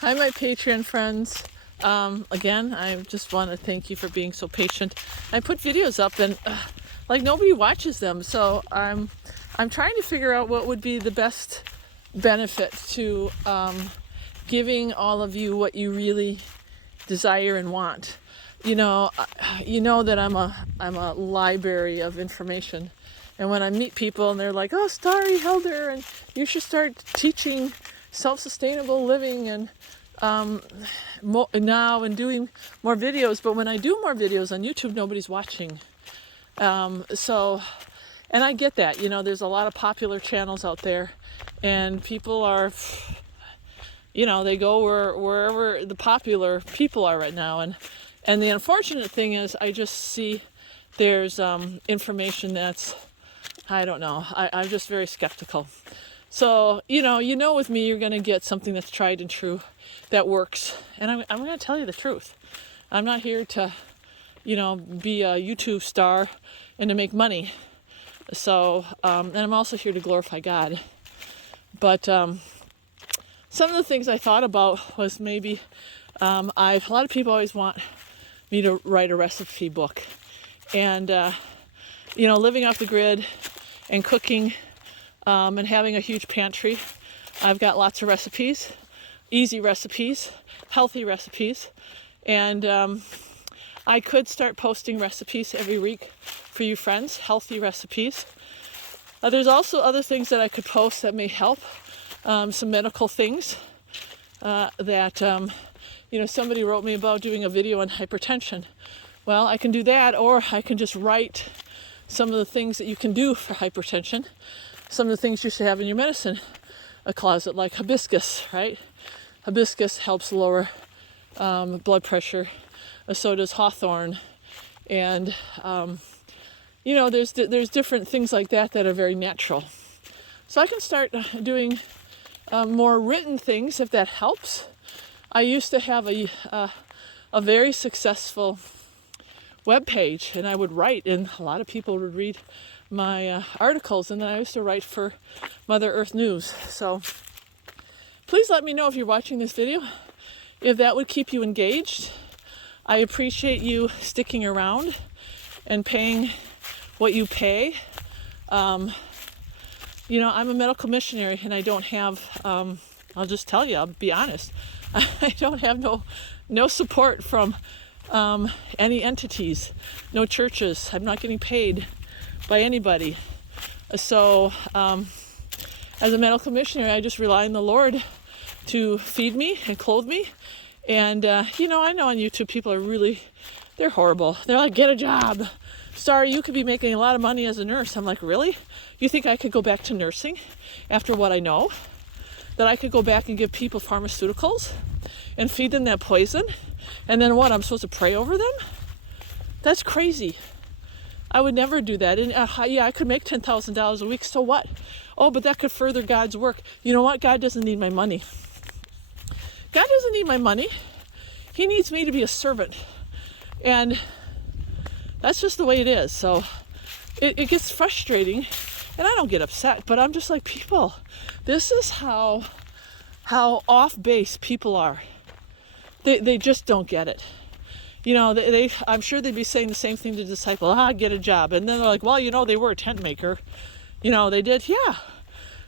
Hi, my Patreon friends. Again, I just want to thank you for being so patient. I put videos up and like nobody watches them, so I'm trying to figure out what would be the best benefit to giving all of you what you really desire and want. You know that I'm a library of information, and when I meet people and they're like, "Oh, Starry Helder, and you should start teaching self-sustainable living and now and doing more videos," but when I do more videos on YouTube, nobody's watching. So, and I get that. There's a lot of popular channels out there, and people are, they go wherever the popular people are right now. And the unfortunate thing is, I just see there's information that's, I don't know. I'm just very skeptical. So, with me, you're going to get something that's tried and true, that works. And I'm going to tell you the truth. I'm not here to, be a YouTube star and to make money. So, and I'm also here to glorify God. But some of the things I thought about was maybe, a lot of people always want me to write a recipe book. And, living off the grid and cooking and having a huge pantry, I've got lots of recipes, easy recipes, healthy recipes, and I could start posting recipes every week for you friends, healthy recipes. There's also other things that I could post that may help, some medical things that, somebody wrote me about doing a video on hypertension. Well, I can do that, or I can just write some of the things that you can do for hypertension, some of the things you should have in your medicine closet, like hibiscus, right? Hibiscus helps lower blood pressure. So does hawthorn. And, there's different things like that that are very natural. So I can start doing more written things if that helps. I used to have a very successful web page, and I would write, and a lot of people would read my articles, and then I used to write for Mother Earth News. So please let me know if you're watching this video, if that would keep you engaged. I appreciate you sticking around and paying what you pay. I'm a medical missionary, and I don't have, I'll just tell you, I'll be honest, I don't have no support from any entities, no churches. I'm not getting paid by anybody. So as a medical missionary, I just rely on the Lord to feed me and clothe me. And I know on YouTube people are they're horrible. They're like, get a job. Sorry, you could be making a lot of money as a nurse. I'm like, really? You think I could go back to nursing after what I know? That I could go back and give people pharmaceuticals and feed them that poison? And then what, I'm supposed to pray over them? That's crazy. I would never do that. And I could make $10,000 a week, so what? Oh, but that could further God's work. You know what? God doesn't need my money. God doesn't need my money. He needs me to be a servant. And that's just the way it is. So it gets frustrating, and I don't get upset, but I'm just like, people, this is how off base people are. They just don't get it. I'm sure they'd be saying the same thing to the disciple, get a job. And then they're like, well, they were a tent maker. They did. Yeah,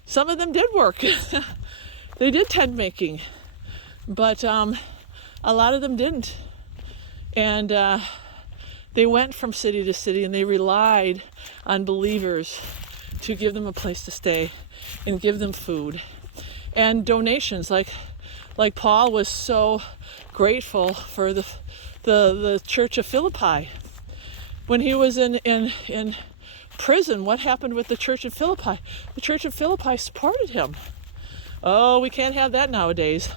some of them did work. They did tent making, but a lot of them didn't. And they went from city to city, and they relied on believers to give them a place to stay and give them food and donations. Like Paul was so grateful for the Church of Philippi. When he was in prison, what happened with the Church of Philippi? The Church of Philippi supported him. Oh, we can't have that nowadays.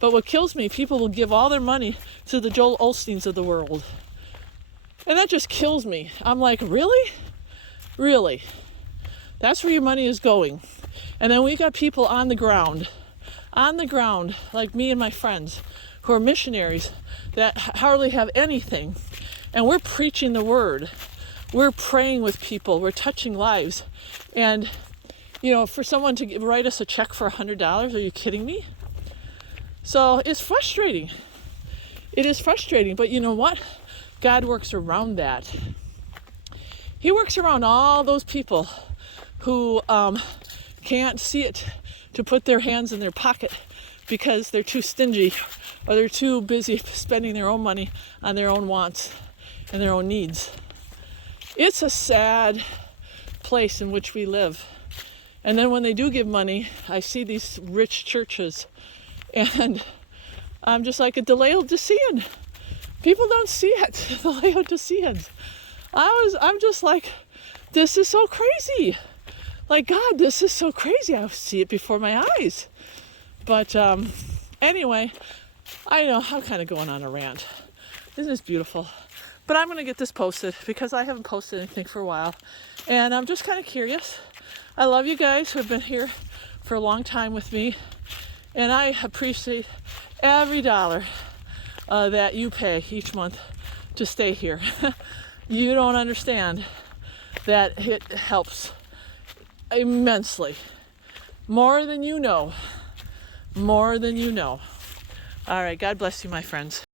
But what kills me, people will give all their money to the Joel Osteens of the world. And that just kills me. I'm like, really? Really? That's where your money is going. And then we got people on the ground, like me and my friends, who are missionaries that hardly have anything. And we're preaching the word. We're praying with people. We're touching lives. And, for someone to write us a check for $100, are you kidding me? So it's frustrating. It is frustrating, but you know what? God works around that. He works around all those people who can't see it to put their hands in their pocket because they're too stingy or they're too busy spending their own money on their own wants and their own needs. It's a sad place in which we live. And then when they do give money, I see these rich churches and I'm just like a Laodicean. People don't see it, the Laodiceans. I'm just like, this is so crazy. Like, God, this is so crazy. I see it before my eyes. But anyway, I know I'm kind of going on a rant. Isn't this beautiful? But I'm going to get this posted because I haven't posted anything for a while. And I'm just kind of curious. I love you guys who have been here for a long time with me. And I appreciate every dollar that you pay each month to stay here. You don't understand that it helps immensely. More than you know. More than you know. All right, God bless you, my friends.